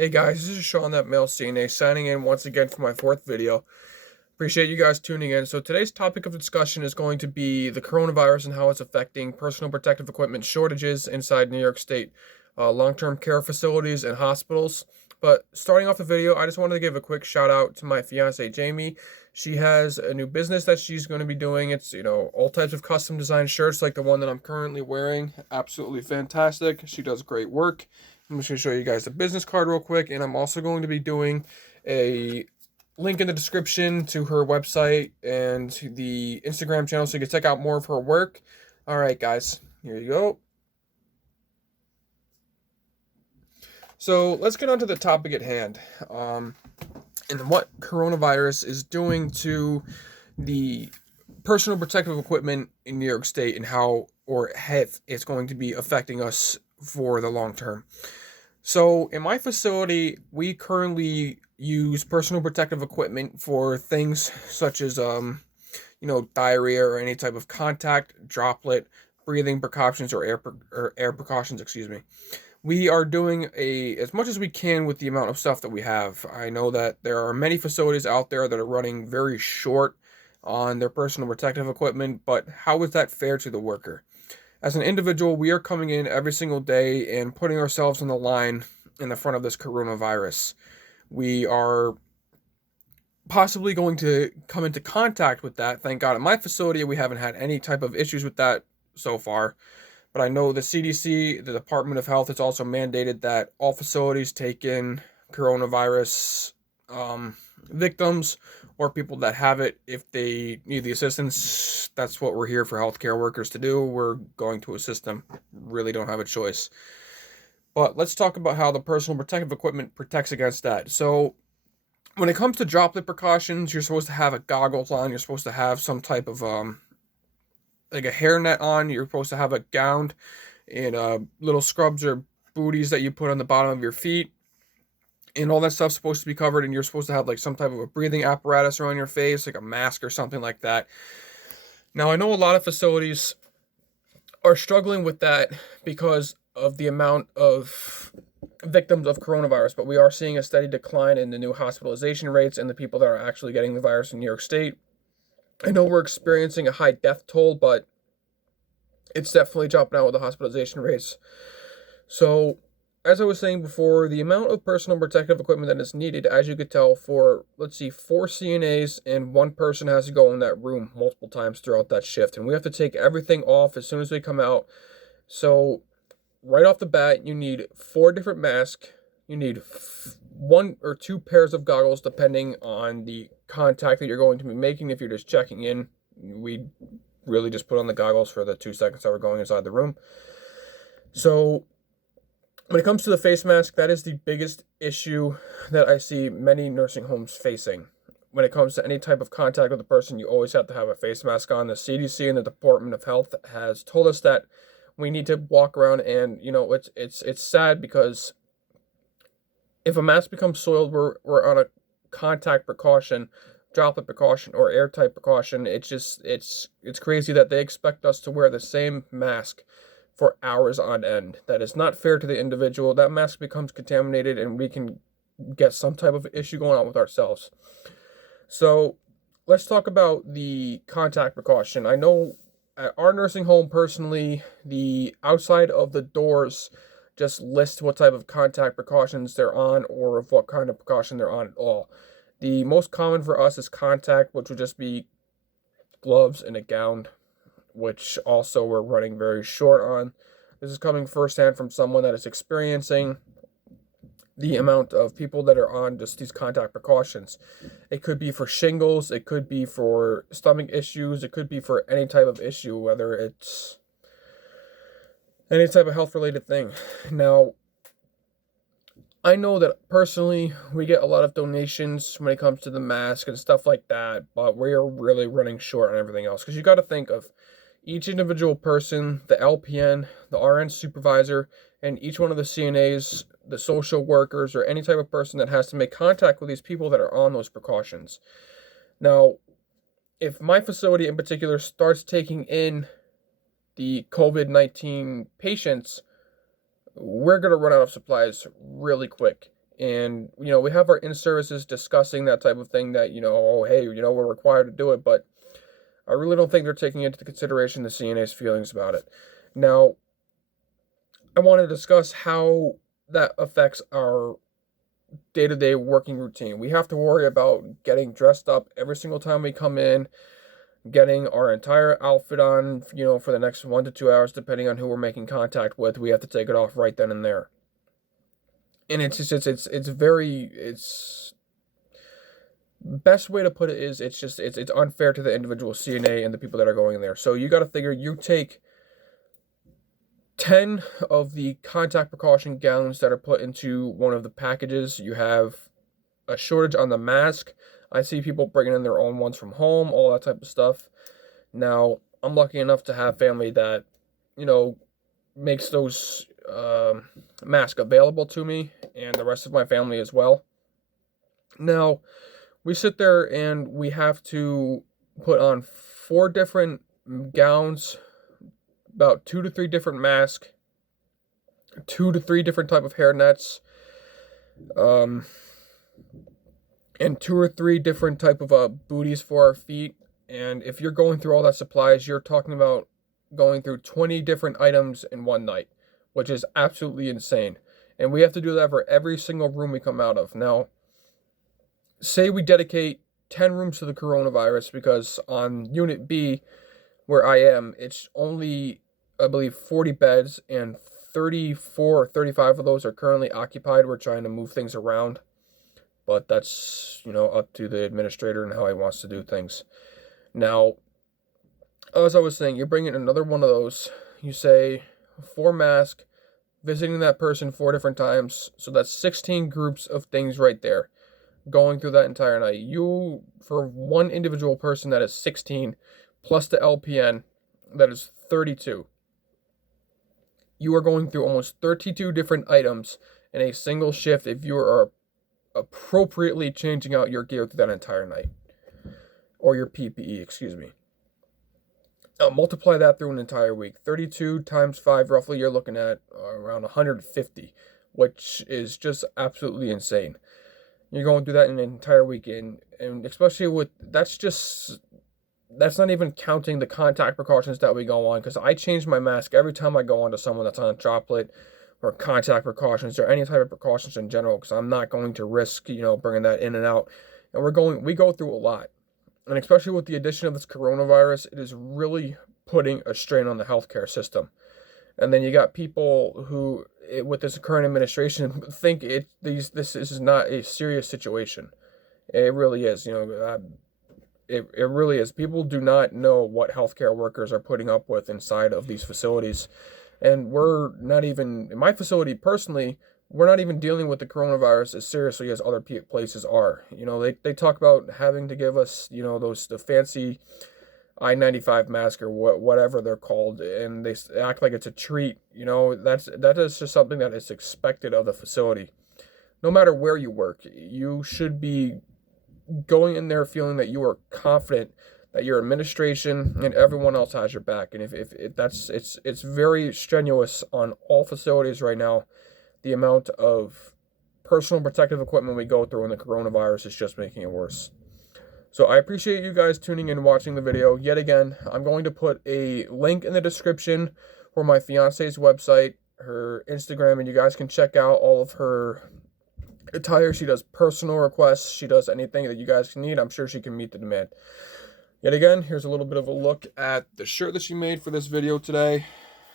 Hey guys, this is Sean, that male CNA, signing in once again for my fourth video. Appreciate you guys tuning in. So today's topic of discussion is going to be the coronavirus and how it's affecting personal protective equipment shortages inside New York State long-term care facilities and hospitals. But starting off the video, I just wanted to give a quick shout out to my fiance Jamie. She has a new business that she's going to be doing. It's, all types of custom design shirts like the one that I'm currently wearing. Absolutely fantastic. She does great work. I'm just going to show you guys the business card real quick, and I'm also going to be doing a link in the description to her website and to the Instagram channel so you can check out more of her work. All right, guys, here you go. So let's get on to the topic at hand, and what coronavirus is doing to the personal protective equipment in New York State and how or if it's going to be affecting us for the long term. So in my facility, we currently use personal protective equipment for things such as diarrhea or any type of contact, droplet, breathing precautions or air precautions, excuse me. We are doing as much as we can with the amount of stuff that we have. I know that there are many facilities out there that are running very short on their personal protective equipment, but how is that fair to the worker? As an individual, we are coming in every single day and putting ourselves on the line in the front of this coronavirus. We are possibly going to come into contact with that. Thank God at my facility, we haven't had any type of issues with that so far. But I know the CDC, the Department of Health, has also mandated that all facilities take in coronavirus victims or people that have it. If they need the assistance, that's what we're here for healthcare workers to do. We're going to assist them. Really don't have a choice. But let's talk about how the personal protective equipment protects against that. So when it comes to droplet precautions, you're supposed to have a goggles on. You're supposed to have some type of like a hairnet on. You're supposed to have a gown and little scrubs or booties that you put on the bottom of your feet. And all that stuff's supposed to be covered, and you're supposed to have like some type of a breathing apparatus around your face, like a mask or something like that. Now, I know a lot of facilities are struggling with that because of the amount of victims of coronavirus, but we are seeing a steady decline in the new hospitalization rates and the people that are actually getting the virus in New York State. I know we're experiencing a high death toll, but it's definitely dropping out with the hospitalization rates. So, as I was saying before, the amount of personal protective equipment that is needed, as you could tell, for, let's see, 4 CNAs and 1 person has to go in that room multiple times throughout that shift. And we have to take everything off as soon as we come out. So, right off the bat, you need 4 different masks. You need 1 or 2 pairs of goggles, depending on the contact that you're going to be making. If you're just checking in, we really just put on the goggles for the 2 seconds that we're going inside the room. So, when it comes to the face mask, that is the biggest issue that I see many nursing homes facing. When it comes to any type of contact with a person, you always have to have a face mask on. The CDC and the Department of Health has told us that we need to walk around, and it's sad because if a mask becomes soiled, we're on a contact precaution, droplet precaution, or airtight precaution. It's crazy that they expect us to wear the same mask for hours on end. That is not fair to the individual. That mask becomes contaminated and we can get some type of issue going on with ourselves. So let's talk about the contact precaution. I know at our nursing home personally, the outside of the doors just list what type of contact precautions they're on or of what kind of precaution they're on at all. The most common for us is contact, which would just be gloves and a gown, which also we're running very short on. This is coming firsthand from someone that is experiencing the amount of people that are on just these contact precautions. It could be for shingles, it could be for stomach issues, it could be for any type of issue, whether it's any type of health-related thing. Now, I know that personally, we get a lot of donations when it comes to the mask and stuff like that, but we are really running short on everything else. Because you got to think of each individual person, the LPN, the RN supervisor, and each one of the CNAs, the social workers, or any type of person that has to make contact with these people that are on those precautions. Now, if my facility in particular starts taking in the COVID-19 patients, we're going to run out of supplies really quick. And, we have our in-services discussing that type of thing that, oh, hey, we're required to do it, but I really don't think they're taking into consideration the CNA's feelings about it. Now, I want to discuss how that affects our day-to-day working routine. We have to worry about getting dressed up every single time we come in, getting our entire outfit on, for the next 1 to 2 hours, depending on who we're making contact with. We have to take it off right then and there. And it's best way to put it is it's unfair to the individual CNA and the people that are going in there. So you got to figure, you take 10 of the contact precaution gowns that are put into one of the packages. You have a shortage on the mask. I see people bringing in their own ones from home, all that type of stuff. Now, I'm lucky enough to have family that, makes those masks available to me, and the rest of my family as well. Now, we sit there and we have to put on 4 different gowns, about 2 to 3 different masks, 2 to 3 different type of hair nets, and 2 or 3 different type of booties for our feet. And if you're going through all that supplies, you're talking about going through 20 different items in one night, which is absolutely insane. And we have to do that for every single room we come out of. Now, say we dedicate 10 rooms to the coronavirus, because on Unit B, where I am, it's only, I believe, 40 beds, and 34 or 35 of those are currently occupied. We're trying to move things around, but that's, up to the administrator and how he wants to do things. Now, as I was saying, you're bringing another one of those. You say 4 masks, visiting that person 4 different times. So that's 16 groups of things right there, going through that entire night. You, for one individual person, that is 16, plus the LPN, that is 32. You are going through almost 32 different items in a single shift if you are appropriately changing out your gear through that entire night. Or your PPE, excuse me. Multiply that through an entire week. 32 times 5, roughly, you're looking at around 150, which is just absolutely insane. You're going through that in an entire weekend, and especially with, that's not even counting the contact precautions that we go on, because I change my mask every time I go on to someone that's on a droplet, or contact precautions, or any type of precautions in general, because I'm not going to risk, bringing that in and out. And we go through a lot. And especially with the addition of this coronavirus, it is really putting a strain on the healthcare system. And then you got people who, with this current administration, think this is not a serious situation. It really is. It really is. People do not know what healthcare workers are putting up with inside of these facilities. And we're not even, in my facility personally, we're not even dealing with the coronavirus as seriously as other places are. They talk about having to give us, the fancy I-95 mask or whatever they're called, and they act like it's a treat. That is just something that is expected of the facility. No matter where you work, you should be going in there feeling that you are confident that your administration and everyone else has your back. And if it's very strenuous on all facilities right now. The amount of personal protective equipment we go through in the coronavirus is just making it worse. So I appreciate you guys tuning in and watching the video. Yet again, I'm going to put a link in the description for my fiance's website, her Instagram, and you guys can check out all of her attire. She does personal requests. She does anything that you guys can need. I'm sure she can meet the demand. Yet again, here's a little bit of a look at the shirt that she made for this video today.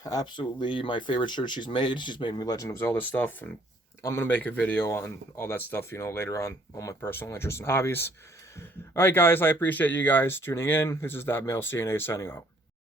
Absolutely my favorite shirt she's made. She's made me Legend of Zelda stuff, and I'm going to make a video on all that stuff, later on my personal interests and hobbies. Alright guys, I appreciate you guys tuning in. This is That Male CNA signing out.